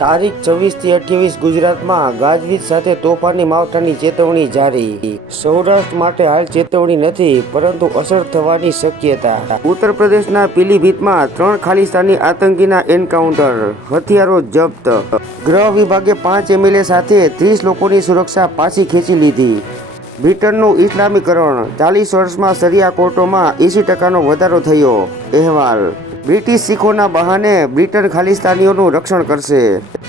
તારીખ 26 થી 28 ગુજરાતમાં ગાજવીજ સાથે તોફાની માવઠાની ચેતવણી જારી। સૌરાષ્ટ્ર માટે હાલ ચેતવણી નથી, પરંતુ અસર થવાની શક્યતા। ઉત્તર પ્રદેશના પીલીભીતમાં 3 ખાલિસ્તાની આતંકીના એન્કાઉન્ટર, હથિયારો જપ્ત। ગૃહ વિભાગે 5 MLA સાથે 30 લોકોની સુરક્ષા પાછી ખેંચી લીધી। બ્રિટનનું ઇસ્લામીકરણ, 40 વર્ષમાં શરિયા કોર્ટોમાં 80% વધારો થયો। અહેવાલ: બ્રિટિશ શીખોના બહાને બ્રિટન ખાલિસ્તાનીઓનું રક્ષણ કરશે।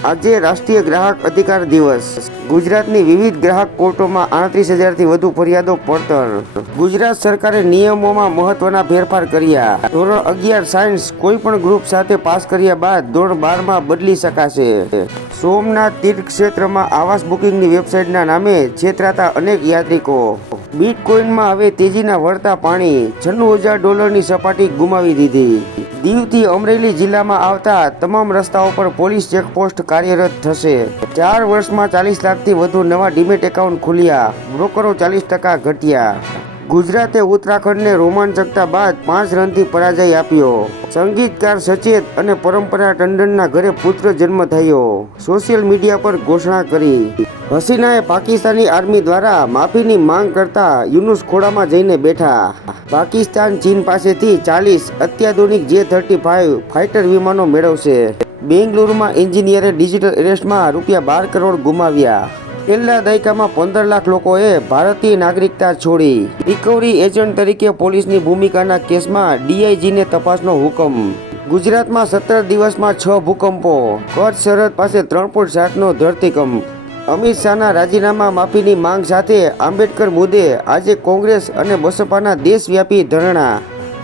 આજે રાષ્ટ્રીય ગ્રાહક અધિકાર દિવસ। ગુજરાતની વિવિધ ગ્રાહક કોર્ટોમાં 38,000થી વધુ ફરિયાદો પડતર। ગુજરાત સરકારે નિયમોમાં મહત્વના ફેરફાર કર્યા। ધોરણ 11 સાયન્સ કોઈપણ ગ્રુપ સાથે પાસ કર્યા બાદ ધોરણ 12માં બદલી શકાશે। સોમનાથ તીર્થ ક્ષેત્રમાં આવાસ બુકિંગની વેબસાઇટના નામે છેતરાતા અનેક યાત્રિકો। બિટકોઇનમાં હવે તેજીના વળતા પાણી, $96,000ની સપાટી ગુમાવી દીધી। દીવથી અમરેલી જિલ્લામાં આવતા તમામ રસ્તાઓ પર પોલીસ ચેકપોસ્ટ કાર્યરત થશે। 4 વર્ષમાં 40 લાખથી વધુ નવા ડીમેટ એકાઉન્ટ ખુલ્યા, બ્રોકરો 40% ઘટ્યા। ગુજરાતે ઉત્તરાખંડને રોમાંચકતા બાદ 5 રનથી પરાજય આપ્યો। સંગીતકાર સચેત અને પરંપરા ટંડનના ઘરે પુત્ર જન્મ થયો, સોશિયલ મીડિયા પર ઘોષણા કરી। હસીનાએ પાકિસ્તાની આર્મી દ્વારા માફીની માંગ કરતા યુનુસ ખોળામાં જઈને બેઠા। પાકિસ્તાન ચીન પાસેથી 40 અત્યાધુનિક J-35 ફાઇટર વિમાનો મેળવશે। બેંગલુરુમાં એન્જિનિયરે ડિજિટલ એરેસ્ટમાં ₹12 કરોડ ગુમાવ્યા। છેલ્લા દાયકામાં 15 લાખ લોકોએ ભારતીય નાગરિકતા છોડી। રિકવરી એજન્ટ તરીકે પોલીસની ભૂમિકાના કેસમાં DIGને તપાસનો હુકમ। ગુજરાતમાં 17 દિવસમાં 6 ભૂકંપો, કચ્છ સરહદ પાસે 3.7નો ધરતીકંપ। અમિત શાહના રાજીનામા માફીની માંગ સાથે આંબેડકર મુદ્દે આજે કોંગ્રેસ અને બસપાના દેશવ્યાપી ધરણા।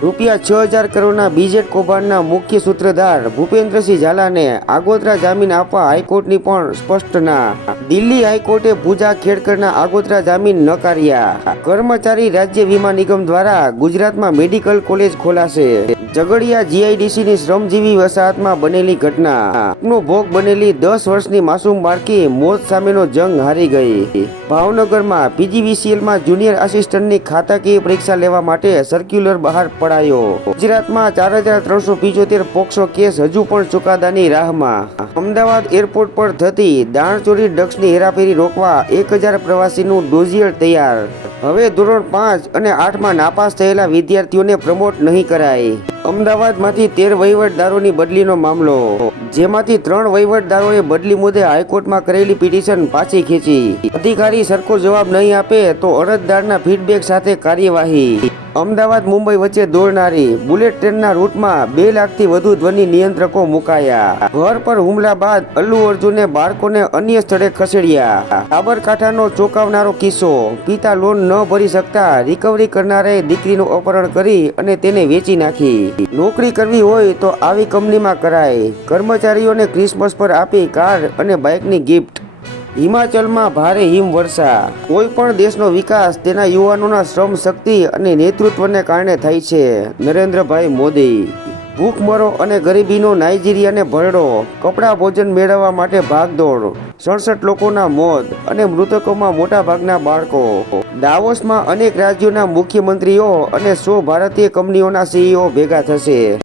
₹6,000 કરોડના બજેટ કૌભાંડના મુખ્ય સૂત્રધાર ભૂપેન્દ્રસિંહ ઝાલાને આગોતરા જામીન આપવા હાઈકોર્ટની પણ સ્પષ્ટ ના। દિલ્હી હાઈકોર્ટે પૂજા ખેડકરના આગોતરા જામીન નકાર્યા। કર્મચારી રાજ્ય વીમા નિગમ દ્વારા ગુજરાતમાં મેડિકલ કોલેજ ખોલાશે। ઝઘડિયા GIDCની શ્રમજીવી વસાહતમાં બનેલી ઘટના, નો ભોગ બનેલી 10 વર્ષની માસૂમ બાળકી મોત સામેનો જંગ હારી ગઈ। ભાવનગરમાં PGVCLમાં જુનિયર આસિસ્ટન્ટની ખાતાકીય પરીક્ષા લેવા માટે સર્ક્યુલર બહાર પડાયો। ગુજરાતમાં 4,375 પોક્સો કેસ હજુ પણ ચુકાદાની રાહમાં। અમદાવાદ એરપોર્ટ પર થતી દાણચોરી ડ્રગ્સની હેરાફેરી રોકવા 1,000 પ્રવાસીનું ડોઝિયર તૈયાર। હવે ધોરણ 5 અને 8માં નાપાસ થયેલા વિદ્યાર્થીઓને પ્રમોટ નહીં કરાય। અમદાવાદમાંથી 13 વહીવટદારોની બદલીનો મામલો, જેમાંથી 3 વહીવટદારોએ બદલી મુદ્દે હાઈકોર્ટમાં કરેલી પિટિશન પાછી ખેંચી। અધિકારી સરખો જવાબ નહીં આપે તો અરજદારના ફીડબેક સાથે કાર્યવાહી। અમદાવાદ મુંબઈ વચ્ચે દોડનારી બુલેટ ટ્રેનના રૂટમાં 2 લાખથી વધુ ધ્વનિ નિયંત્રકો મુકાયા। ઘર પર હુમલા બાદ અલ્લુ અર્જુને બાળકોને અન્ય સ્થળે ખસેડ્યા। સાબરકાંઠાનો ચોંકાવનારો કિસ્સો, પિતા લોન ન ભરી શકતા રિકવરી કરનારે દીકરીનું અપહરણ કરી અને તેને વેચી નાખી। નોકરી કરવી હોય તો આવી કંપનીમાં કરાય, કર્મચારીઓને ક્રિસમસ પર આપી કાર અને બાઇકની ગિફ્ટ। હિમાચલમાં ભારે હિમવર્ષા। કોઈ પણ દેશનો વિકાસ તેના યુવાનોના શ્રમ શક્તિ અને નેતૃત્વને કારણે થાય છે, નરેન્દ્રભાઈ મોદી। ભૂખમરો અને ગરીબીનો નાઇજીરિયાને ભરડો, કપડાં ભોજન મેળવવા માટે ભાગદોડ, 67 લોકોના મોત અને મૃતકોમાં મોટા ભાગના બાળકો। દાવોસમાં અનેક રાજ્યોના મુખ્યમંત્રીઓ અને 100 ભારતીય કંપનીઓના CEO ભેગા થશે।